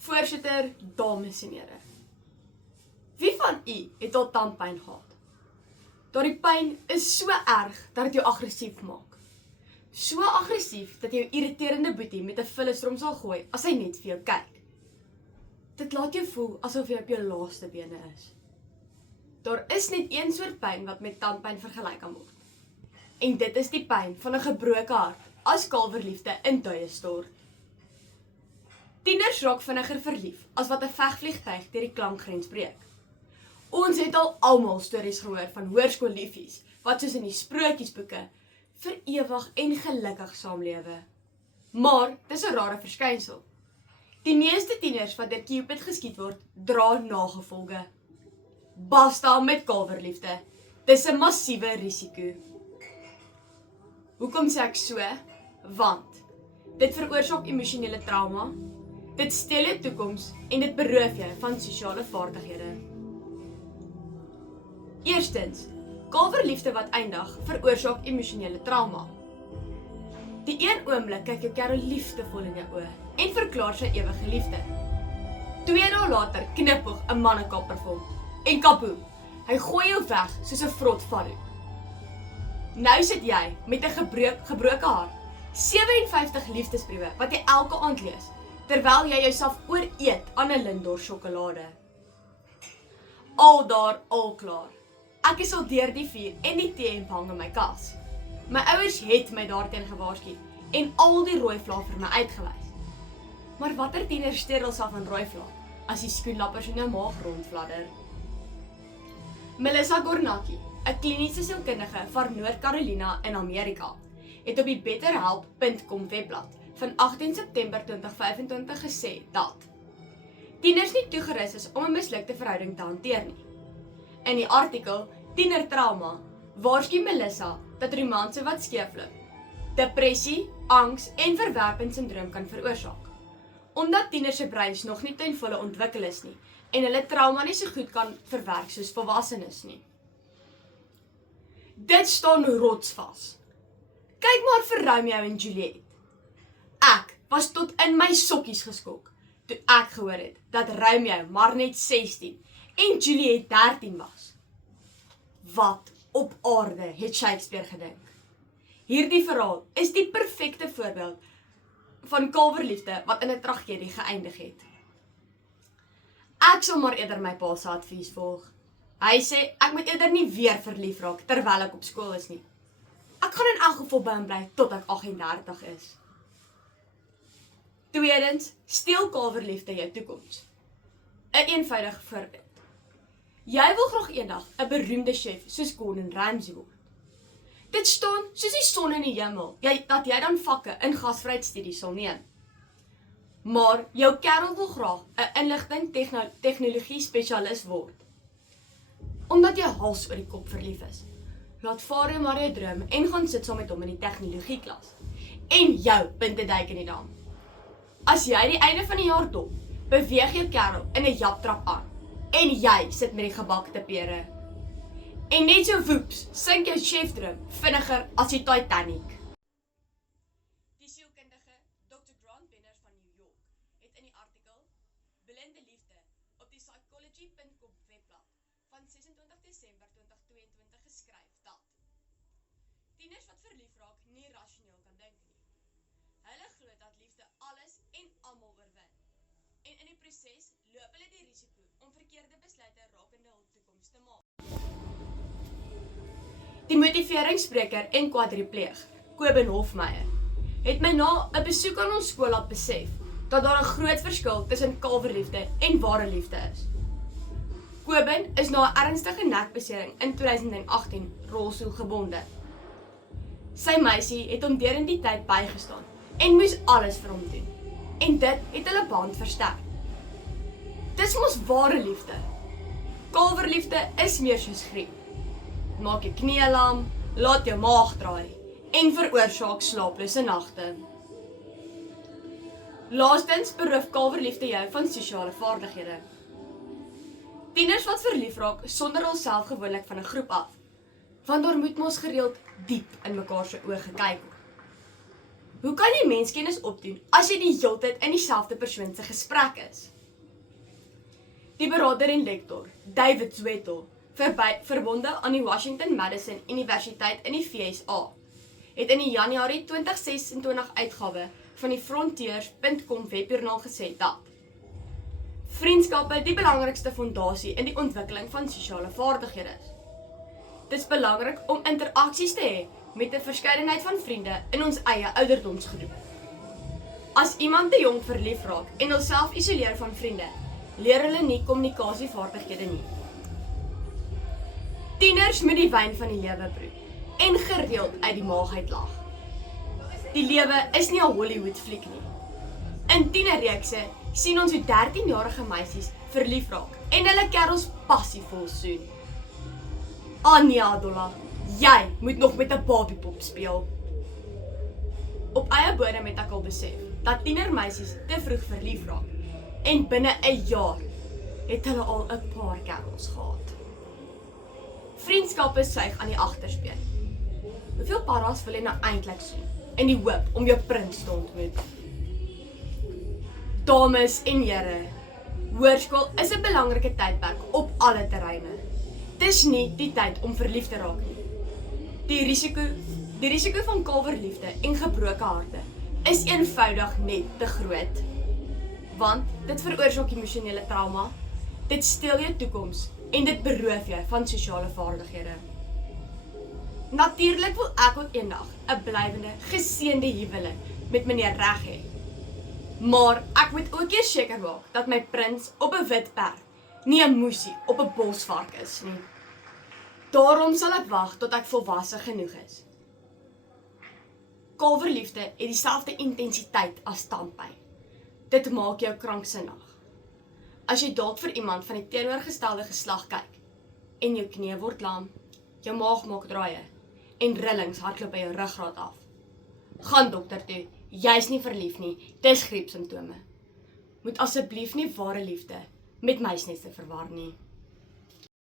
Voorsitter, dames en here. Wie van u het al tandpyn gehad? Daardie pyn is so erg dat dit jou aggressief maak. So aggressief dat jy jou irriterende boetie met 'n vullisrom sal gooi as hy net vir jou kyk. Dit laat jou voel asof jy op jou laaste bene is. Daar is net een soort pyn wat met tandpyn vergelyk kan word. En dit is die pyn van 'n gebroke hart as kalverliefde in tuie stort. Tieners raak vinniger verlief as wat 'n vegvliegtuig deur die klankgrens breek. Ons het al almal stories gehoor van hoërskoolliefies wat soos in die sprokiesboeke vir ewig en gelukkig saamlewe. Maar dis 'n rare verskynsel. Die meeste tieners wat deur Cupid geskiet word, dra nagevolge. Basta met kalverliefde. Dis 'n massiewe risiko. Hoekom sê ek so? Want dit veroorsaak emosionele trauma, dit steel jou toekoms en dit beroof jou van sosiale vaardighede. Eerstens, kalverliefde wat eindig veroorsaak emosionele trauma. Die een oomblik kyk jou kerel liefdevol in jou oë en verklaar sy ewige liefde. 2 dae later knipoog 'n mannekapper vir hom en kapoe, hy gooi jou weg soos 'n vrot varroe. Nou sit jy met 'n gebroke hart, 57 liefdesbriewe wat jy elke aand lees, terwyl jy jouself ooreet aan 'n Lindor sjokolade. Al daar, al klaar. Ek is al deur die vuur en die teehemp hang in my kas. My ouers het my daarteen gewaarsku en al die rooi vlae vir my uitgewys. Maar watter tiener steur hulself aan rooi vlae as die skoenlappers in jou maag rondfladder? Melissa Gornacki, 'n kliniese sielkundige van Noord-Carolina in Amerika, het op die betterhelp.com webblad van 18 September 2025 gesê dat tieners nie toegerus is om 'n mislukte verhouding te hanteer nie. In die artikel Tienertrauma waarsku Melissa dat romanse wat skeefloop, depressie, angs en verwerpingssindroom kan veroorsaak, omdat tieners se breins nog nie ten volle ontwikkel is nie en hulle trauma nie so goed kan verwerk soos volwassenes nie. Dit staan rotsvas. Kyk maar vir Romeo en Juliet. Ek was tot in my sokkies geskok toe ek gehoor het dat Romeo maar net 16 en Juliet 13 was. Wat op aarde het Shakespeare gedink? Hierdie verhaal is die perfekte voorbeeld van kalverliefde wat in 'n tragedie geëindig het. Ek sal maar eerder my pa se advies volg. Hy sê ek moet eerder nie weer verlief raak terwyl ek op skool is nie. Ek gaan in elk geval by hom bly tot ek 38 is. Tweedens, steel kalverliefde jou toekoms. 'n eenvoudige voorbeeld. Jy wil graag eendag 'n beroemde chef soos Gordon Ramsay word. Dit staan soos die son in die hemel, dat jy dan vakke in gasvryheidsstudies sal neem. Maar jou kerel wil graag 'n inligting tegnologie spesialis word. Omdat jy hals oor die kop verlief is, laat vaar jou maar jou droom en gaan sit saam met hom in die tegnologieklas. En jou punte duik in die dam. As jy die einde van die jaar dop, beweeg jou kerel in 'n japtrap aan. En jy sit met die gebakte pere. En net so woeps, sink jou chefdroom vinniger as die Titanic. Die sielkundige Dr. Grant Benner van New York het in die artikel Blinde Liefde op die psychology.com webblad van 26 Desember 2022 geskryf dat tieners wat verlief raak nie rasioneel kan dink nie. Hulle glo dat liefde alles en almal oorwin. En in die proses loop hulle die risiko om verkeerde besluite rakende hul toekoms te maak. Die motiveringsspreker en kwadripleeg, Kobin Hofmeyer, het my na 'n besoek aan ons skool laat besef dat daar 'n groot verskil tussen kalverliefde en ware liefde is. Kobin is na 'n ernstige nekbesering in 2018 rolstoelgebonde. Sy meisie het hom deur in die tyd bygestaan en moes alles vir hom doen. En dit het hulle band versterk. Dis mos ware liefde. Kalverliefde is meer soos griep. Maak jou knieë lam, laat jou maag draai en veroorsaak slaaplose nagte. Laastens beroof kalverliefde jou van sosiale vaardighede. Tieners wat verlief raak sonder hulself gewoonlik van 'n groep af, want daar moet mos gereeld diep in mekaar se oë gekyk word. Hoe kan jy menskennis opdoen as jy die hele tyd in dieselfde persoon se gesprek is? Die berader en lektor, David Zwetel, verbonde aan die Washington Madison Universiteit in die VSA, het in die Januarie 2026 uitgawe van die Frontiers.com webjoernaal gesê dat vriendskappe die belangrikste fondasie in die ontwikkeling van sosiale vaardighede is. Dit is belangrik om interaksies te hê met 'n verskeidenheid van vriende in ons eie ouderdomsgroep. As iemand te jong verlief raak en hulself isoleer van vriende, leer hulle nie kommunikasievaardighede nie. Tieners moet die wyn van die lewe proe en gereeld uit die maag uitlag. Die lewe is nie 'n Hollywood fliek nie. In tienerreekse sien ons hoe 13-jarige meisies verlief raak en hulle kerels passievol soen. Anja Adola, jy moet nog met 'n babiepop speel. Op eie bodem het ek al besef dat tienermeisies te vroeg verlief raak en binne 'n jaar het hulle al 'n paar kerels gehad. Vriendskappe suig aan die agterspeen. Hoeveel paras wil jy nou eintlik sien in die hoop om jou prins te ontmoet? Dames en here, hoërskool is 'n belangrike tydperk op alle terreine. Dis nie die tyd om verlief te raak nie. Die risiko van kalverliefde en gebroke harte is eenvoudig net te groot. Want dit veroorsaak emosionele trauma, dit steel jou toekoms en dit beroof jou van sosiale vaardighede. Natuurlik wil ek ook eendag 'n blywende, geseënde huwelik met meneer Reg hê. Maar ek moet ook eers seker maak dat my prins op 'n wit perd nie 'n moesie op 'n bosvark is nie. Daarom sal ek wag tot ek volwasse genoeg is. Kalverliefde het dieselfde intensiteit as tandpyn. Dit maak jou kranksinnig. As jy dalk vir iemand van die teenoorgestelde geslag kyk en jou knie word lam, jou maag maak draaie en rillings hardloop by jou ruggraat af. Gaan dokter toe, jy's nie verlief nie, dis griepsimptome. Moet asseblief nie ware liefde met muisneste verwar nie.